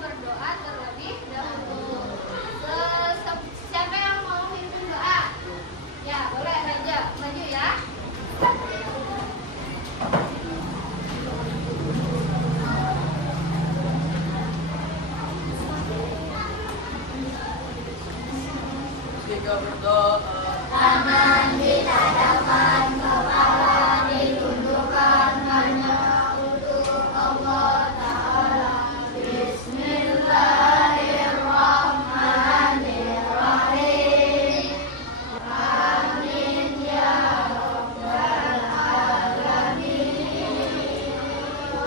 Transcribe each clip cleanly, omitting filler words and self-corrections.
berdoa terlebih dahulu. Siapa yang mau pimpin doa? Ya, boleh aja. Maju ya. Kita berdoa. Tangan kita dapat, kepala ditundukkan hanya untuk Allah Ta'ala. Bismillahirrahmanirrahim. Amin ya Rabbal Alamin.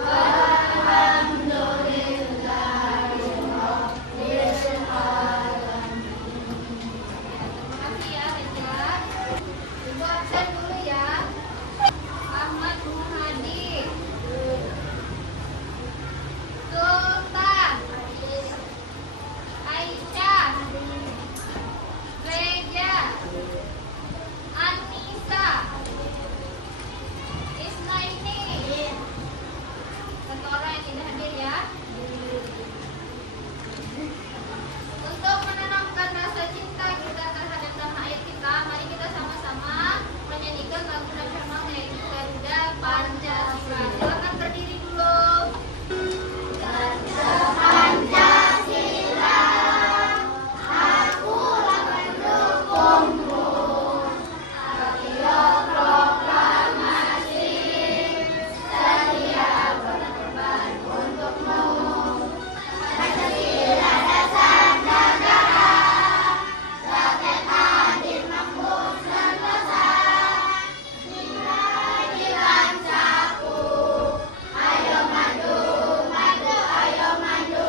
Alhamdulillahi Rabbil Alamin. Terima kasih ya, Reja. Ibu absen dulu ya. Ahmad Muhadi, Sultan, Aisyah, Reja, Anissa, Isnaini. Satu orang yang tidak hadir ya. Untuk menanamkan rasa cinta kita terhadap tanah air kita, mari kita sama-sama menyanyikan lagu nasional yaitu Garuda Pancasila. Silakan berdiri dulu. Garuda Pancasila, akulah pendukungmu. Ayo proklamasi, setia berkorban untukmu. Pancasila dasar negara, rakyat hadir makmur sentosa. Dimulai bangsaku, ayo maju, maju, ayo maju,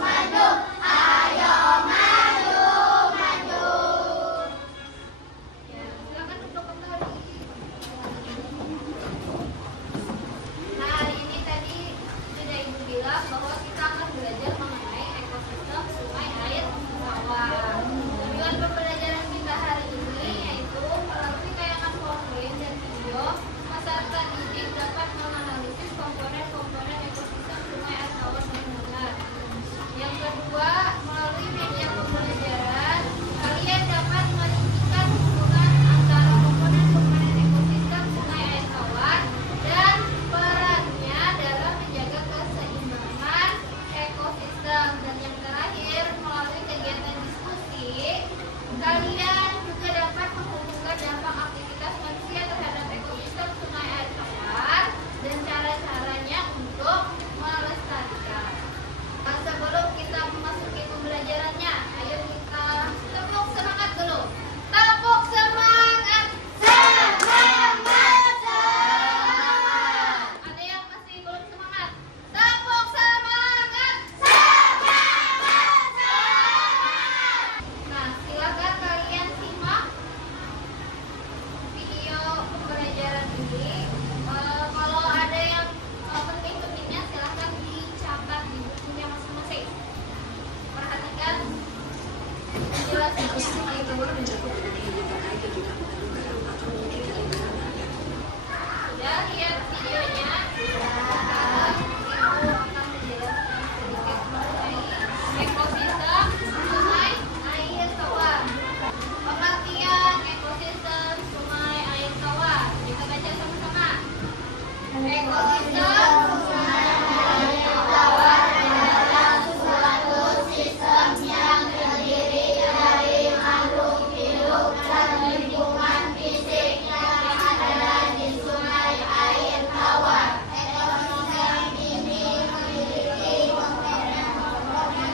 maju, ayo maju, maju. Ya, silakan duduk kembali. Nah, ini tadi sudah Ibu bilang bahwa kita akan belajar mengenai ekosistem sungai, air, bawah. Tujuan pembelajaran kita hari ini yaitu melalui tayangan PowerPoint dan video, masyarakat didik dapat menganalisis komponen-komponen ekosistem sungai, air, bawah dengan benar. Yang kedua, melalui media pembelajaran, kalian dapat menunjukkan hubungan antara komponen-komponen ekosistem sungai, air, tawar dan perannya dalam menjaga keseimbangan ekosistem. Dan yang terakhir, melalui kegiatan diskusi, kalian juga dapat menghubungkan dampak aktivitas manusia terhadap ekosistem sungai, air, tawar dan cara-caranya untuk melestarikan. Nah, sebelum kita memasuki pembelajarannya, ayo kita tepuk semangat dulu. Tepuk semangat. Semangat, semangat. Ada yang masih belum semangat? Tepuk semangat. Semangat, semangat. Nah, silakan kalian simak video pembelajaran ini. Kalau ada yang penting-pentingnya silahkan dicatat di bukunya masing-masing. Perhatikan penjelasannya. Sudah lihat videonya? Sekarang Ibu akan menjelaskan sedikit mengenai ekosistem sungai, air, tawar. Pengertian ekosistem sungai, air, tawar. Kita baca sama-sama. Ekosistem sungai, air, tawar adalah suatu sistem yang terdiri dari makhluk hidup dan lingkungan fisik yang ada di sungai, air, tawar. Ekosistem ini memiliki komponen-komponen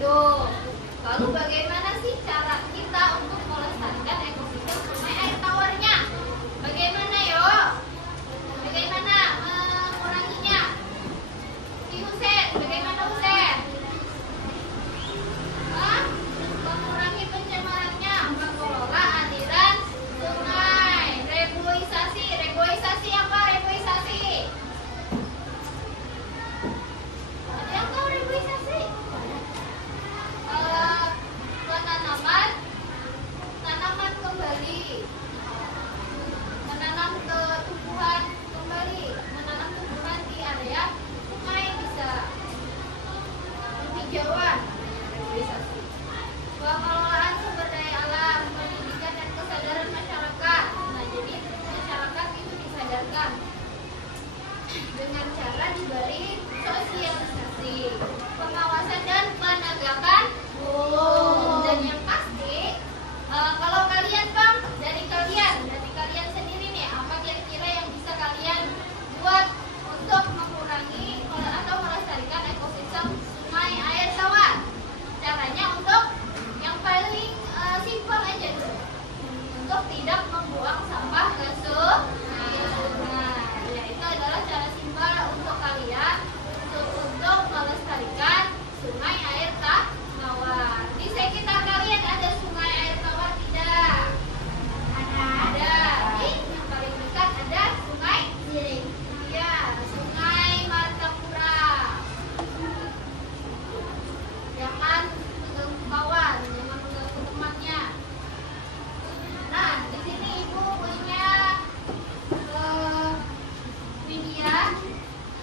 hidup. Lalu bagaimana sih cara kita untuk melestarikan ekosistem sungai air tawarnya? Bagaimana yo? Bagaimana menguranginya? Si Husen, bagaimana Husen? Mengurangi pencemarannya, mengelola aliran sungai, reboisasi. Reboisasi apa? Reboisasi. Ada yang tahu reboisasi? Tanaman kembali, menanam tumbuhan kembali, menanam tumbuhan di area sungai bisa penghijauan, reboisasi. Pengelolaan sumber daya alam, pendidikan dan kesadaran masyarakat. Nah, jadi masyarakat itu disadarkan dengan cara diberi sosialisasi, pengawasan dan penegakan hukum. Dan yang pasti, kalau kalian Bang, dari kalian sendiri nih, apa kira-kira yang bisa kalian buat untuk mengurangi atau melestarikan ekosistem sungai air tawar? Caranya untuk yang paling simpel aja dulu, untuk tidak membuang sampah ke sungai. Ya, itu adalah cara simpel untuk kalian untuk melestarikan sungai air tawar. Di sekitar kalian ada sungai air tawar tidak? Ada. Yang paling dekat ada sungai Jiring. Iya, sungai Martapura. Jangan mengganggu kawan, jangan mengganggu temannya. Nah, di sini Ibu punya media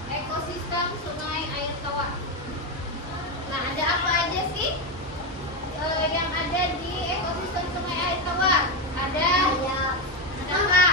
ekosistem sungai air tawar. Nah, ada apa aja sih yang ada di ekosistem sungai air tawar? Ada apa?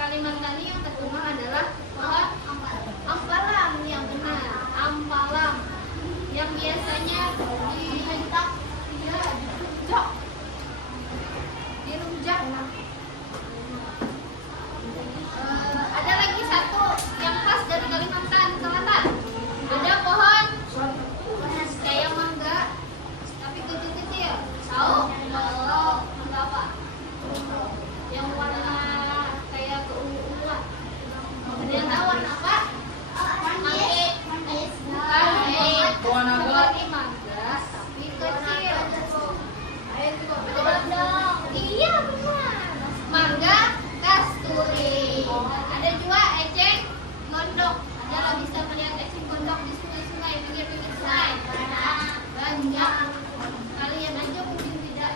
Kalimantan ini yang terkenal adalah pohon ampalam, yang benar, ampalam, yang biasanya dirunjak, ada lagi satu yang khas dari Kalimantan Selatan, ada pohon kayak mangga tapi kecil-kecil. Tahu? Mangga apa? Yang warna kayak keunguan. Ada yang tahu warna apa? Mangga. Warna apa? Seperti mangga tapi kecil. Betul dong. Iya benar. Mangga kasturi. Ada juga eceng gondok. Adalah bisa melihat eceng gondok di sungai-sungai, pinggir-pinggir sungai. Banyak. Kalian aja mungkin tidak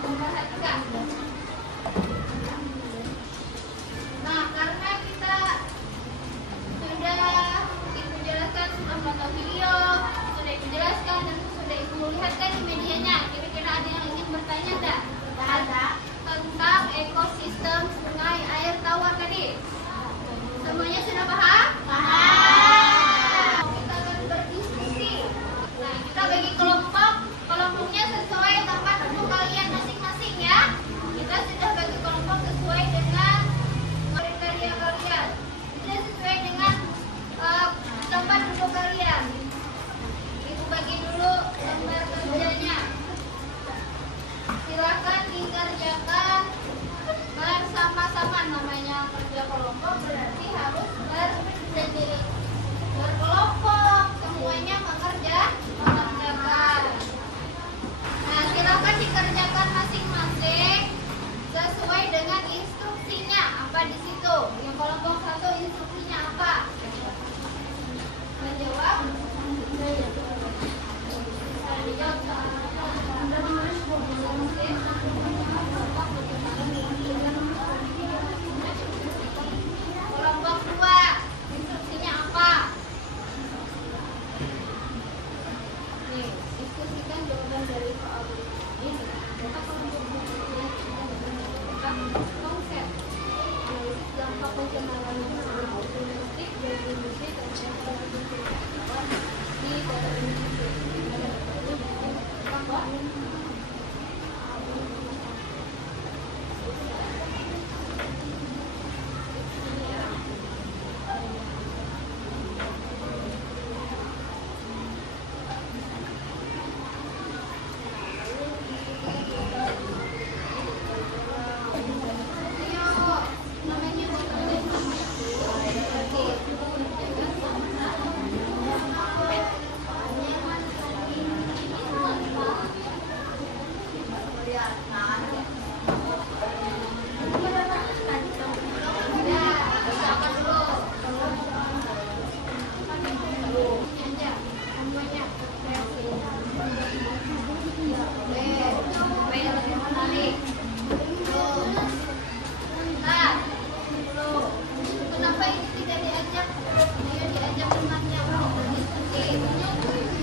memperhatikan. Nah, karena kita sudah Ibu jelaskan, sudah foto video, sudah Ibu jelaskan, dan sudah Ibu lihatkan di medianya. Kira-kira ada yang ingin bertanya enggak? Tentang ekosistem sungai air tawar tadi. Semuanya sudah paham? Paham. Kita akan berdiskusi. Nah, kita bagi kelompok. Kelompoknya sesuai tempat duduk kalian masing-masing ya. Kita sudah bagi kelompok sesuai dengan kriteria kalian. Sudah sesuai dengan tempat duduk kalian. Ibu bagi dulu lembar kerjanya. Silakan dikerjakan bersama-sama. Namanya kerja kelompok berarti harus berkelompok. Semuanya mengerjakan. Nah, silakan dikerjakan masing-masing sesuai dengan instruksinya. Apa di situ? Yang kelompok satu instruksinya apa? jawab? Bisa dijawab. Kelompok 2, instruksinya apa? Nih, diskusikan jawaban dari soal ini dengan kelompok 2 konsep analisis dampak pencemaran domestik dan industri terhadap pengetahuan di daerah industri. Kenapa ini tidak diajak? Dia diajak temannya berdiskusi.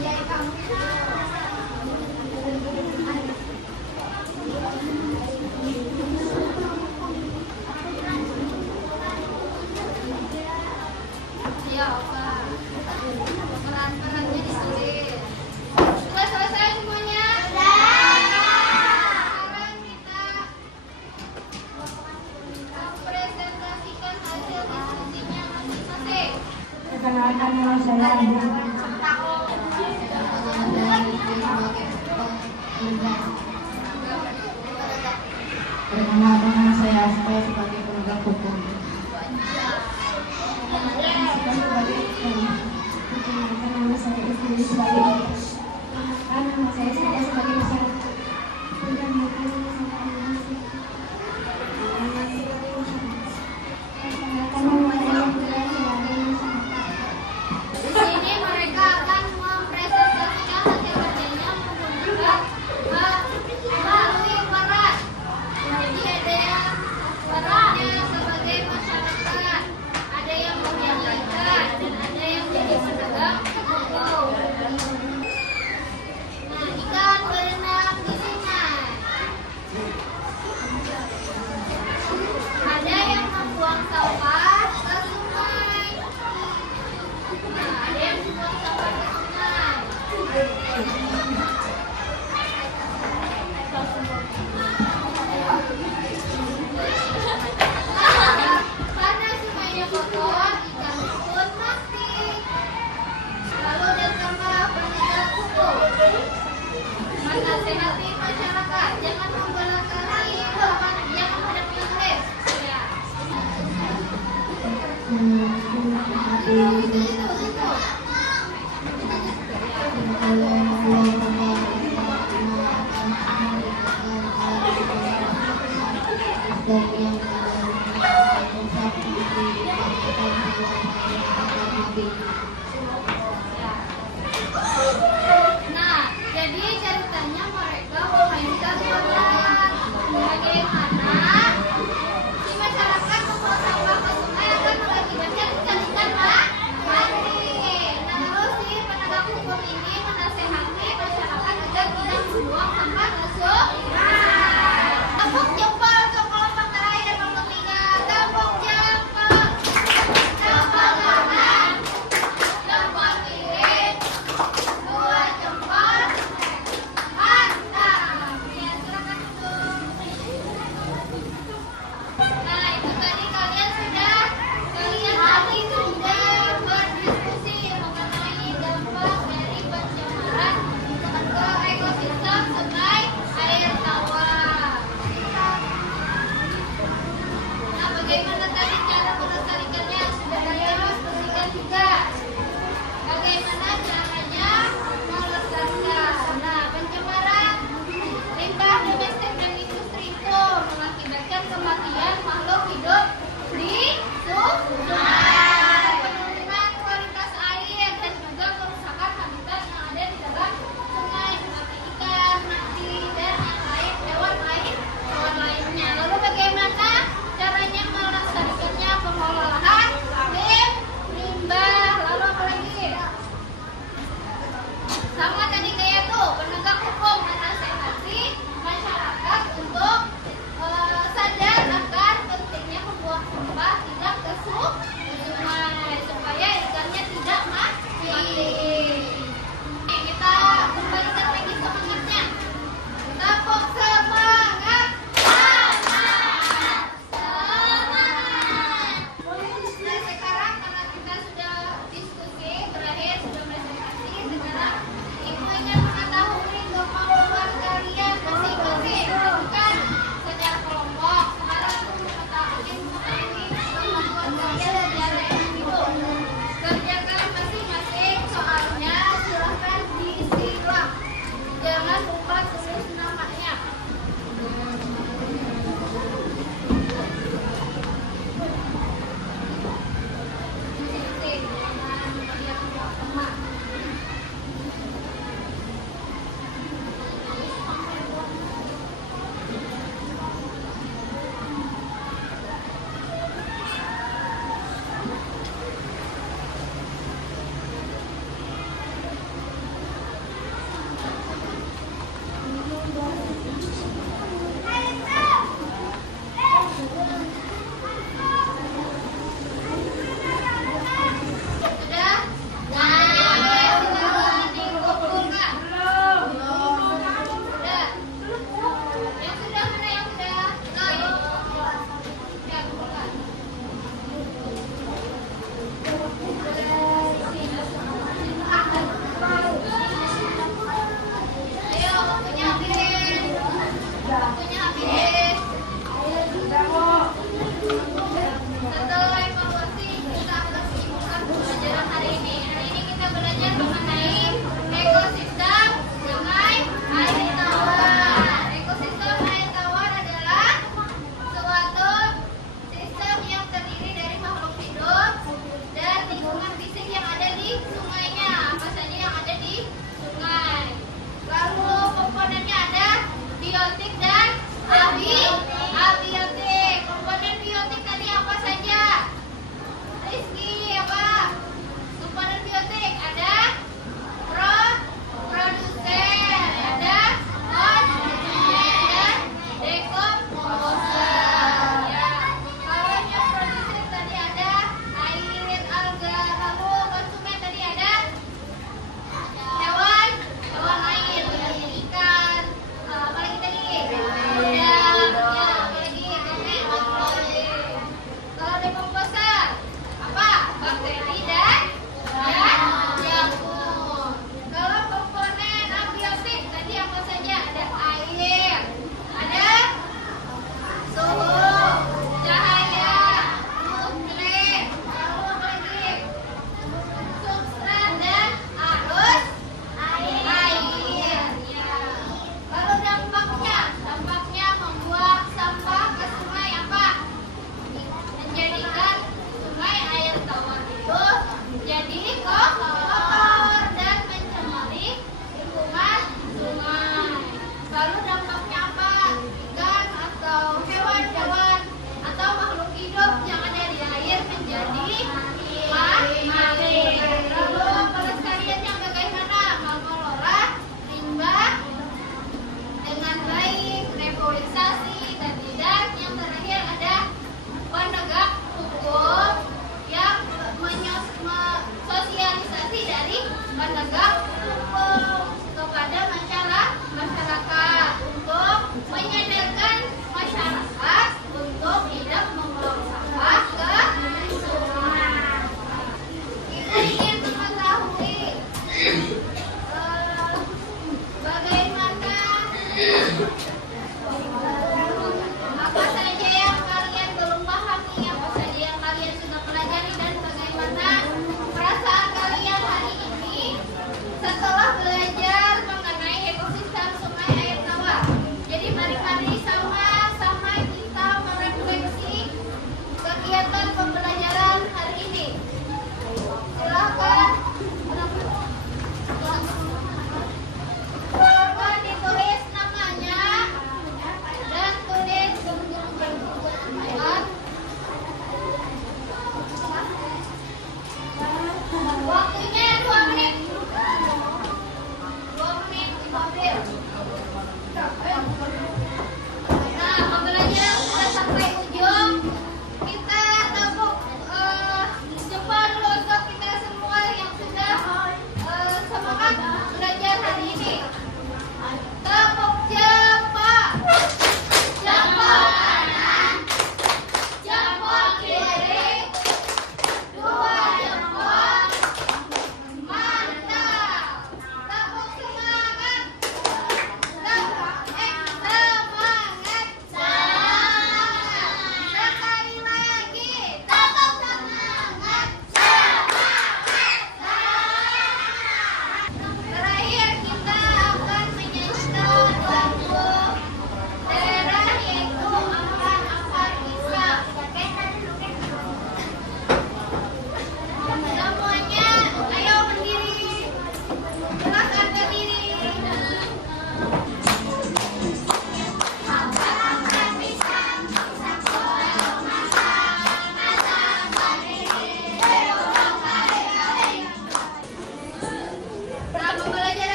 Ya, kamu. Ya, Pak. Peran-perannya ditulis. Sudah selesai semuanya? Sekarang kita presentasikan hasil diskusinya masing-masing. Perkenalkan nama saya Ibu. Perkenalkan nama saya Aspa sebagai penegak hukum. Perkenalkan nama saya Istri sebagai perkenalkan nama saya Sada sebagai masyarakat. Perkenalkan nama saya Anasi. Perkenalkan nama saya Putri sebagai masyarakat. Di sini mereka akan mempresentasikan hasil kerjanya menggunakan melalui peran. Jadi ada yang perannya sebagai masyarakat, ada yang menjadi ikan, dan ada yang jadi pedagang hukum. Nah, ikan berenang di sungai. Ada yang membuang sampah ke sungai. Nah, ada yang membuang sampah ke sungai. Karena sungainya kotor, ikan pun mati. Lalu datanglah penegak hukum. Menasihati masyarakat, jangan membelah kali, jangan pada menulis. Ya. Itu. Dan yang